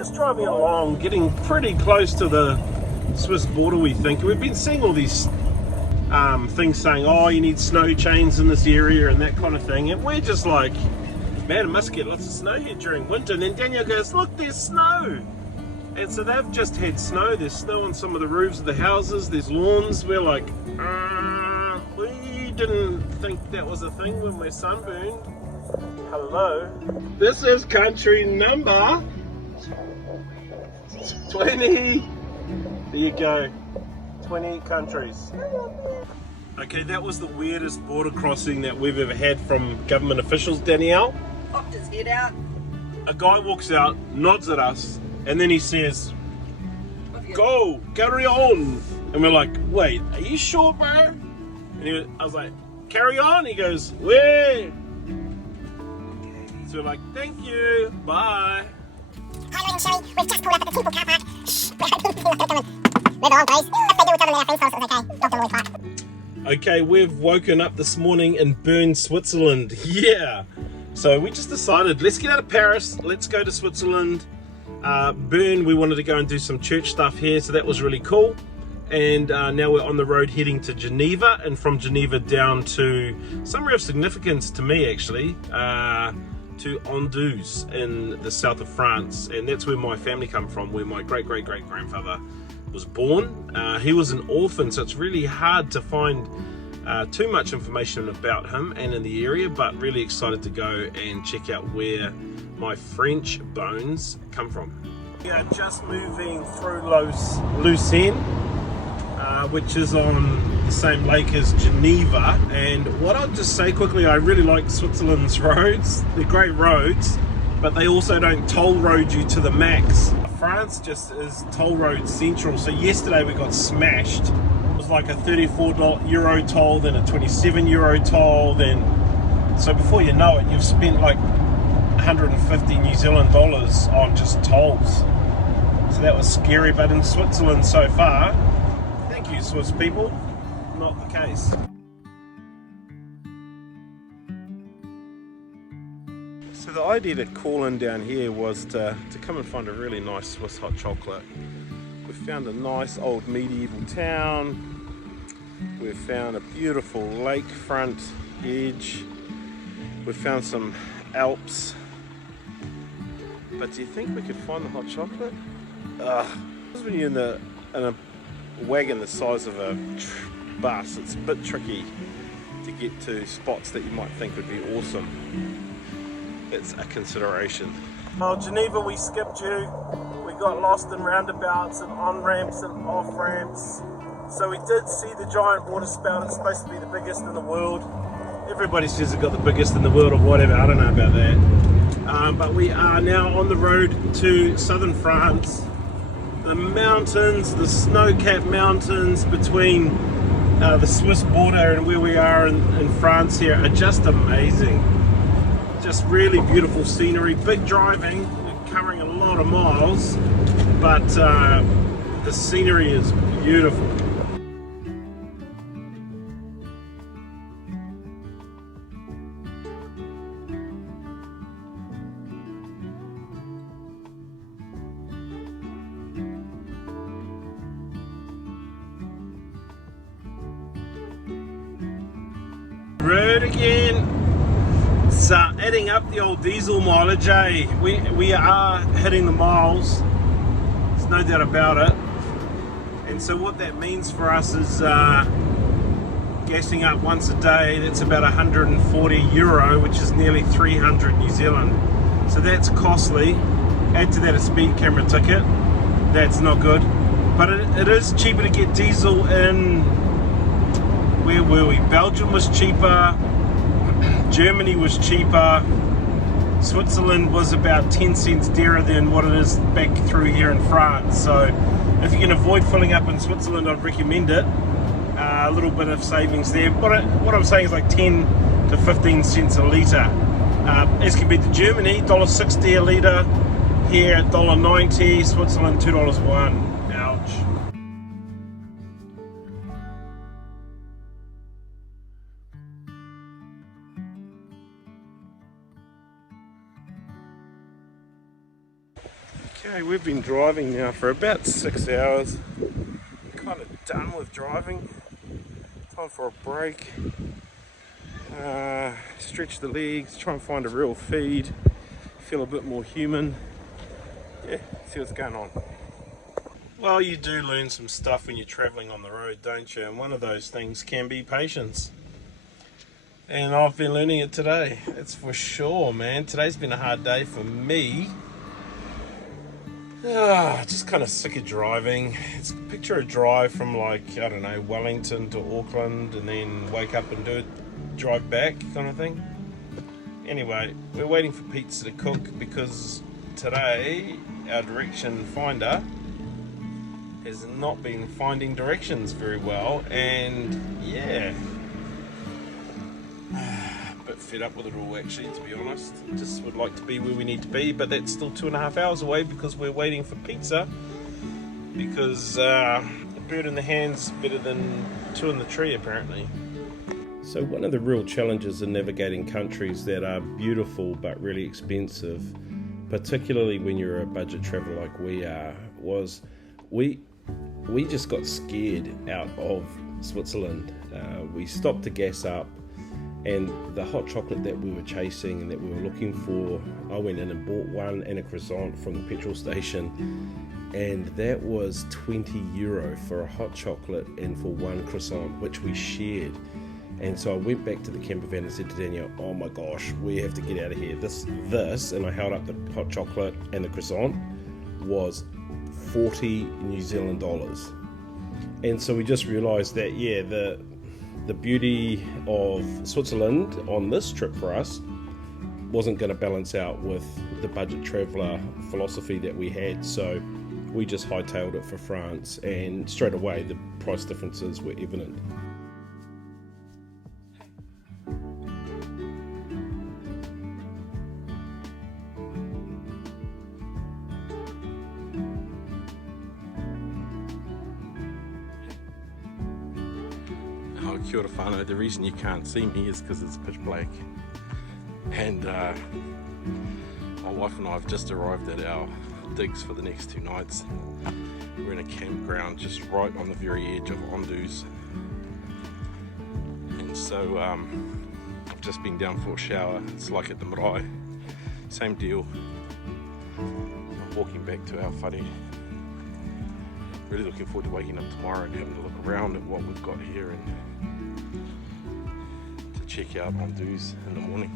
just driving along, getting pretty close to the Swiss border, we think. We've been seeing all these things saying, oh, you need snow chains in this area and that kind of thing. And we're just like, man, it must get lots of snow here during winter. And then Daniel goes, look, there's snow. And so they've just had snow. There's snow on some of the roofs of the houses. There's lawns. We're like, we didn't think that was a thing when we're sunburned. Hello. This is country number 20. There you go. 20 countries. Okay, that was the weirdest border crossing that we've ever had from government officials, Danielle. Popped his head out. A guy walks out, nods at us, and then he says, go, carry on. And we're like, wait, are you sure, bro? And I was like, carry on? He goes, where? So we're like, thank you, bye. Hi, Shelly. We've just pulled up at the Temple car park. Shh, we're hoping people are not coming. Move along, please. If they do, we'll tell them that our friends told us it was okay. Don't tell them we fight. Okay, we've woken up this morning in Bern, Switzerland. Yeah. So we just decided, let's get out of Paris. Let's go to Switzerland. Bern, we wanted to go and do some church stuff here, so that was really cool. And now we're on the road heading to Geneva, and from Geneva down to somewhere of significance to me, actually, to Anduze in the south of France. And that's where my family come from, where my great-great-great-grandfather was born. He was an orphan, so it's really hard to find too much information about him and in the area, but really excited to go and check out where my French bones come from. We are just moving through Lucerne, which is on the same lake as Geneva. And what I'll just say quickly, I really like Switzerland's roads. They're great roads, but they also don't toll road you to the max. France just is toll road central. So yesterday we got smashed. It was like a 34 euro toll, then a 27 euro toll, then so before you know it, you've spent like 150 New Zealand dollars on just tolls. So that was scary, but in Switzerland so far, thank you Swiss people, not the case. So the idea to call in down here was to come and find a really nice Swiss hot chocolate. We found a nice old medieval town. We've found a beautiful lakefront edge. We've found some Alps. But do you think we could find the hot chocolate? When you're in a wagon the size of a bus, it's a bit tricky to get to spots that you might think would be awesome. It's a consideration. Well, Geneva, we skipped you. We got lost in roundabouts and on-ramps and off-ramps. So we did see the giant water spout. It's supposed to be the biggest in the world. Everybody says it got the biggest in the world or whatever. I don't know about that. But we are now on the road to southern France. The mountains, the snow-capped mountains between the Swiss border and where we are in France here are just amazing. Just really beautiful scenery, big driving, we're covering a lot of miles, but the scenery is beautiful. Road again. It's adding up the old diesel mileage, eh? We are hitting the miles, there's no doubt about it. And so what that means for us is gassing up once a day, that's about 140 euro, which is nearly 300 New Zealand. So that's costly. Add to that a speed camera ticket, that's not good. But it is cheaper to get diesel in, where were we? Belgium was cheaper. Germany was cheaper. Switzerland was about 10 cents dearer than what it is back through here in France. So if you can avoid filling up in Switzerland, I'd recommend it. A little bit of savings there. What I'm saying is like 10 to 15 cents a litre. As compared to Germany, $1.60 a litre. Here $1.90. Switzerland $2.01. Ouch. Okay, we've been driving now for about 6 hours. Kind of done with driving. Time for a break. Stretch the legs, try and find a real feed. Feel a bit more human. Yeah, see what's going on. Well, you do learn some stuff when you're travelling on the road, don't you? And one of those things can be patience. And I've been learning it today, that's for sure, man. Today's been a hard day for me. Just kind of sick of driving. Picture a drive from like, I don't know, Wellington to Auckland and then wake up and drive back kind of thing. Anyway, we're waiting for pizza to cook because today our direction finder has not been finding directions very well, and yeah, a bit fed up with it all actually, to be honest. Just would like to be where we need to be, but that's still 2.5 hours away because we're waiting for pizza, because a bird in the hand's better than two in the tree apparently. So one of the real challenges in navigating countries that are beautiful but really expensive, particularly when you're a budget traveller like we are, was we just got scared out of Switzerland. We stopped to gas up, and the hot chocolate that we were chasing and that we were looking for, I went in and bought one and a croissant from the petrol station, and that was €20 for a hot chocolate and for one croissant, which we shared. And so I went back to the campervan and said to Danielle, oh my gosh, we have to get out of here. This, and I held up the hot chocolate and the croissant, was 40 New Zealand dollars. And so we just realised that, yeah, the beauty of Switzerland on this trip for us wasn't going to balance out with the budget traveller philosophy that we had. So we just hightailed it for France, and straight away the price differences were evident. Oh, kia ora whanau. The reason you can't see me is because it's pitch black. And my wife and I have just arrived at our digs for the next 2 nights. We're in a campground just right on the very edge of Ondus. And so I've just been down for a shower. It's like at the marae. Same deal. I'm walking back to our whare. Really looking forward to waking up tomorrow and having a look around at what we've got here and to check out Ondus in the morning.